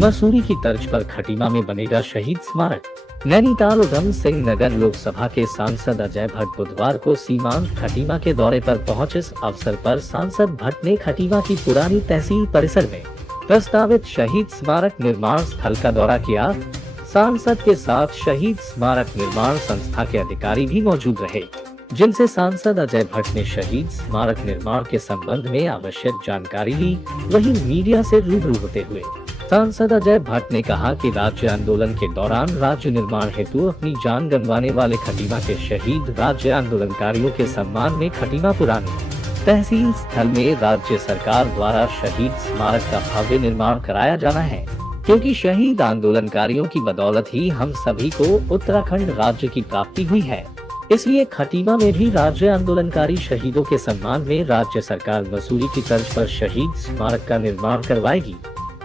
मसूरी की तर्ज पर खटीमा में बनेगा शहीद स्मारक। नैनीताल उधम सिंह नगर लोकसभा के सांसद अजय भट्ट बुधवार को सीमांत खटीमा के दौरे पर पहुंचे। इस अवसर पर सांसद भट्ट ने खटीमा की पुरानी तहसील परिसर में प्रस्तावित शहीद स्मारक निर्माण स्थल का दौरा किया। सांसद के साथ शहीद स्मारक निर्माण संस्था के अधिकारी भी मौजूद रहे, जिनसे सांसद अजय भट्ट ने शहीद स्मारक निर्माण के संबंध में आवश्यक जानकारी ली। वहीं मीडिया से रूबरू होते हुए सांसद अजय भट्ट ने कहा कि राज्य आंदोलन के दौरान राज्य निर्माण हेतु अपनी जान गंवाने वाले खटीमा के शहीद राज्य आंदोलनकारियों के सम्मान में खटीमा पुरानी तहसील स्थल में राज्य सरकार द्वारा शहीद स्मारक का भव्य निर्माण कराया जाना है, क्योंकि शहीद आंदोलनकारियों की बदौलत ही हम सभी को उत्तराखंड राज्य की प्राप्ति हुई है। इसलिए खटीमा में भी राज्य आंदोलनकारी शहीदों के सम्मान में राज्य सरकार मसूरी की तर्ज पर शहीद स्मारक का निर्माण करवाएगी।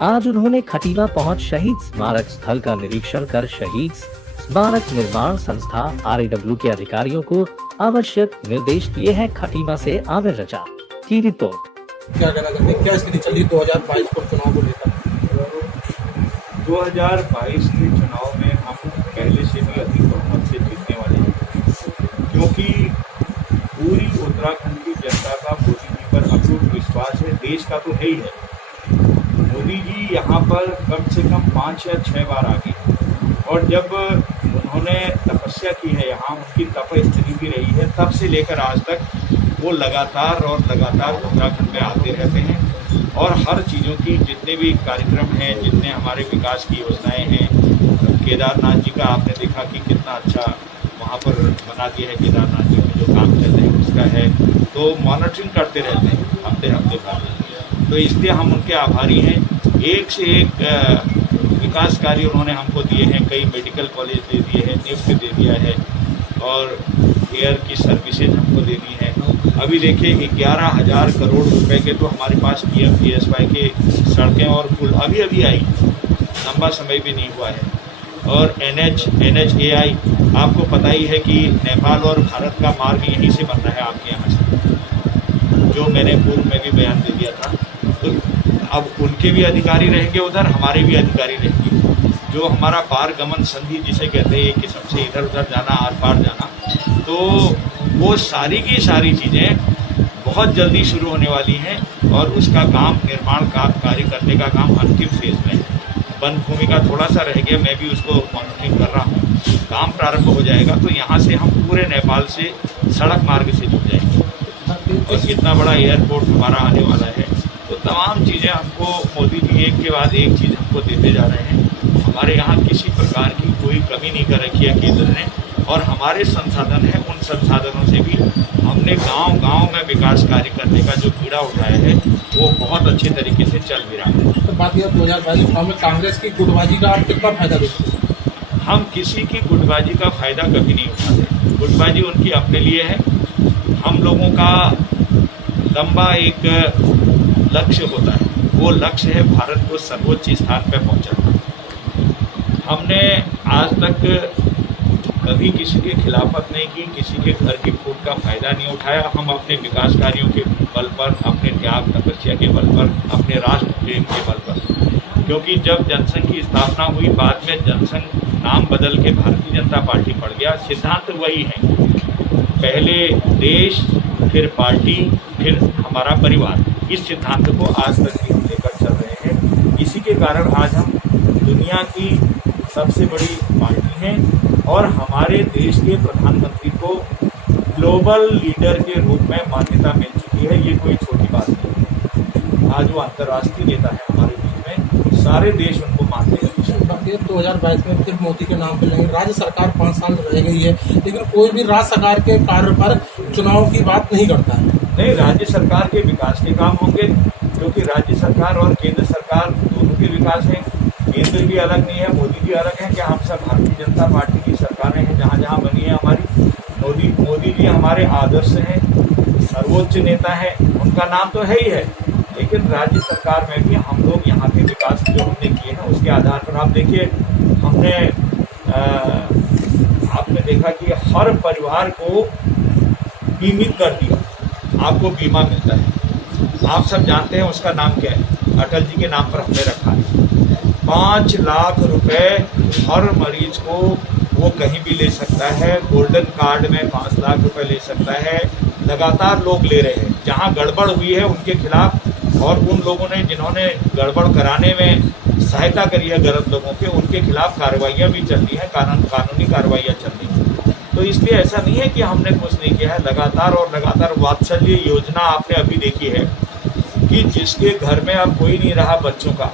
आज उन्होंने खटीमा पहुंच शहीद स्मारक स्थल का निरीक्षण कर शहीद स्मारक निर्माण संस्था RAW के अधिकारियों को आवश्यक निर्देश दिए हैं। खटीमा से आमिर रजा की रिपोर्ट। क्या कहना चाहते हैं, क्या स्थिति चली 2022 को चुनाव को लेकर? 2022 के चुनाव में हम पहले से भी अधिक बहुमत से जीतने वाले हैं, क्योंकि पूरी उत्तराखंड की जनता का मोदी जी पर अटूट विश्वास है। देश का तो है ही है। मोदी जी यहाँ पर कम से कम 5 या 6 बार आ गए, और जब उन्होंने तपस्या की है यहाँ, उनकी तपस्थिति भी रही है, तब से लेकर आज तक वो लगातार उत्तराखंड में आते रहते हैं। और हर चीज़ों की जितने भी कार्यक्रम हैं, जितने हमारे विकास की योजनाएं हैं, केदारनाथ जी का आपने देखा कि कितना अच्छा वहाँ पर बना दिया है। केदारनाथ जी में जो काम चल रहे हैं उसका है, तो मॉनिटरिंग करते रहते हैं हफ्ते बाद। तो इसलिए हम उनके आभारी हैं। एक से एक विकास कार्य उन्होंने हमको दिए हैं। कई मेडिकल कॉलेज दे दिए हैं, निफ्ट दे दिया है, और एयर की सर्विसेज हमको देनी है। अभी देखिए 11,000 करोड़ रुपए के तो हमारे पास PMGSY के सड़कें और पुल अभी आई, लंबा समय भी नहीं हुआ है। और NHAI आपको पता ही है कि नेपाल और भारत का मार्ग यहीं से बन रहा है, आपके यहाँ से, जो मैंने पूर्व में भी बयान दे दिया था। तो अब उनके भी अधिकारी रहेंगे उधर, हमारे भी अधिकारी रहेंगे। जो हमारा पार गमन संधि जिसे कहते हैं कि सबसे इधर उधर जाना, आर पार जाना, तो वो सारी की सारी चीज़ें बहुत जल्दी शुरू होने वाली हैं, और उसका काम निर्माण का कार्य करने का काम अंतिम फेज में है। वन भूमि का थोड़ा सा रह गया, मैं भी उसको मॉनिटरिंग कर रहा हूँ। काम प्रारंभ हो जाएगा तो यहाँ से हम पूरे नेपाल से सड़क मार्ग से जुड़ जाएंगे, और इतना बड़ा एयरपोर्ट हमारा आने वाला है। तो तमाम चीज़ें हमको मोदी जी एक के बाद एक चीज़ हमको देते जा रहे हैं। हमारे यहाँ किसी प्रकार की कोई कमी नहीं कर रखी है केंद्र ने, और हमारे संसाधन हैं, उन संसाधनों से भी हमने गांव-गांव में विकास कार्य करने का जो बीड़ा उठाया है वो बहुत अच्छे तरीके से चल भी रहा है। तो बात यह 2022 चुनाव में कांग्रेस की गुटबाजी का आप कितना फायदा देखते हैं? हम किसी की गुटबाजी का फायदा कभी नहीं उठाते। गुटबाजी उनकी अपने लिए है। हम लोगों का लंबा एक लक्ष्य होता है, वो लक्ष्य है भारत को सर्वोच्च स्थान पर पहुंचाना। हमने आज तक कभी किसी के खिलाफत नहीं की, किसी के घर की फूट का फायदा नहीं उठाया। हम अपने विकास कार्यों के बल पर, अपने त्याग तपस्या के बल पर, अपने राष्ट्र प्रेम के बल पर, क्योंकि जब जनसंघ की स्थापना हुई, बाद में जनसंघ नाम बदल के भारतीय जनता पार्टी पड़ गया। सिद्धांत वही है, पहले देश, फिर पार्टी, फिर हमारा परिवार। इस सिद्धांत को आज तक भी हम लेकर चल रहे हैं। इसी के कारण आज हम दुनिया की सबसे बड़ी पार्टी हैं, और हमारे देश के प्रधानमंत्री को ग्लोबल लीडर के रूप में मान्यता मिल चुकी है। ये कोई छोटी बात नहीं है। आज वो अंतर्राष्ट्रीय नेता है हमारे बीच में, सारे देश उनको मानते हैं। 2022 में फिर मोदी के नाम पे लेंगे। राज्य सरकार 5 साल रह गई है, लेकिन कोई भी राज्य सरकार के कार्य पर चुनाव की बात नहीं करता है। नहीं, राज्य सरकार के विकास के काम होंगे, क्योंकि राज्य सरकार और केंद्र सरकार दोनों के विकास हैं। केंद्र भी अलग नहीं है, मोदी भी अलग है। क्या हम सब भारतीय जनता पार्टी की सरकारें हैं जहाँ जहाँ बनी है हमारी। मोदी जी हमारे आदर्श हैं, सर्वोच्च नेता हैं, उनका नाम तो है ही है। लेकिन राज्य सरकार में भी हम लोग यहाँ के विकास जो हमने किए हैं उसके आधार पर आप देखिए, हमने आपने देखा कि हर परिवार को बीमित कर दिया, आपको बीमा मिलता है। आप सब जानते हैं उसका नाम क्या है, अटल जी के नाम पर हमने रखा है। 5 लाख रुपए हर मरीज को वो कहीं भी ले सकता है, गोल्डन कार्ड में 5 लाख रुपए ले सकता है। लगातार लोग ले रहे हैं, जहां गड़बड़ हुई है उनके खिलाफ और उन लोगों ने जिन्होंने गड़बड़ कराने में सहायता करी है गलत लोगों के, उनके खिलाफ कार्रवाइयाँ भी चल रही हैं, कानूनी कार्रवाइयाँ चल रही हैं। तो इसलिए ऐसा नहीं है कि हमने कुछ नहीं किया है, लगातार और लगातार। वात्सल्य योजना आपने अभी देखी है कि जिसके घर में अब कोई नहीं रहा बच्चों का,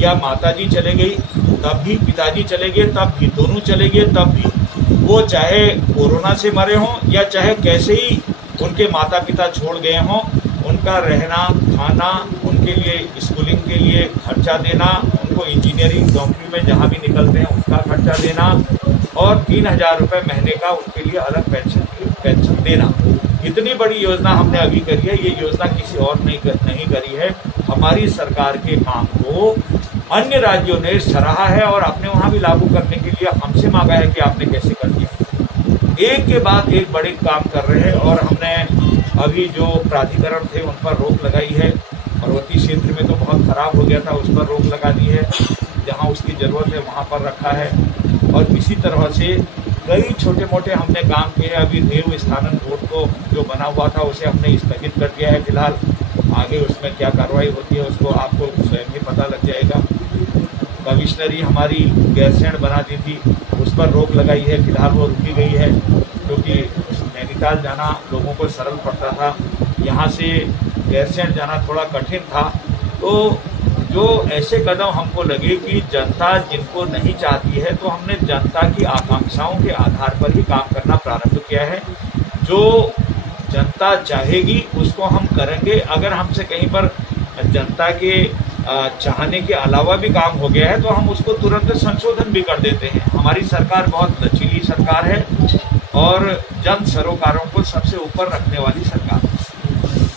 या माताजी चले गई तब भी, पिताजी चले गए तब भी, दोनों चले गए तब भी, वो चाहे कोरोना से मरे हों या चाहे कैसे ही उनके माता पिता छोड़ गए हों, उनका रहना खाना, उनके लिए स्कूलिंग के लिए खर्चा देना, उनको इंजीनियरिंग नौकरी में जहाँ भी निकलते हैं उसका खर्चा देना और 3,000 रुपये महीने का उनके लिए अलग पेंशन देना। इतनी बड़ी योजना हमने अभी करी है। ये योजना किसी और नहीं करी है। हमारी सरकार के काम को अन्य राज्यों ने सराहा है और आपने वहाँ भी लागू करने के लिए हमसे मांगा है कि आपने कैसे कर दिया। एक के बाद एक बड़े काम कर रहे हैं और हमने अभी जो प्राधिकरण थे उन पर रोक लगाई है। पर्वतीय क्षेत्र में तो बहुत खराब हो गया था, उस पर रोक लगा दी है। जहाँ उसकी ज़रूरत है वहाँ पर रखा है। और इसी तरह से कई छोटे मोटे हमने काम किए हैं। अभी रेव स्थानन बोर्ड को जो बना हुआ था उसे हमने स्थगित कर दिया है फिलहाल। आगे उसमें क्या कार्रवाई होती है उसको आपको स्वयं ही पता लग जाएगा। कमिश्नरी हमारी गैरसैंण बना दी थी, उस पर रोक लगाई है, फिलहाल वो रुकी गई है क्योंकि नैनीताल जाना लोगों को सरल पड़ता था, यहाँ से गैरसैंण जाना थोड़ा कठिन था। तो जो ऐसे कदम हमको लगे कि जनता जिनको नहीं चाहती है, तो हमने जनता की आकांक्षाओं के आधार पर ही काम करना प्रारंभ किया है। जो जनता चाहेगी उसको हम करेंगे। अगर हमसे कहीं पर जनता के चाहने के अलावा भी काम हो गया है तो हम उसको तुरंत संशोधन भी कर देते हैं। हमारी सरकार बहुत लचीली सरकार है और जन सरोकारों को सबसे ऊपर रखने वाली सरकार है।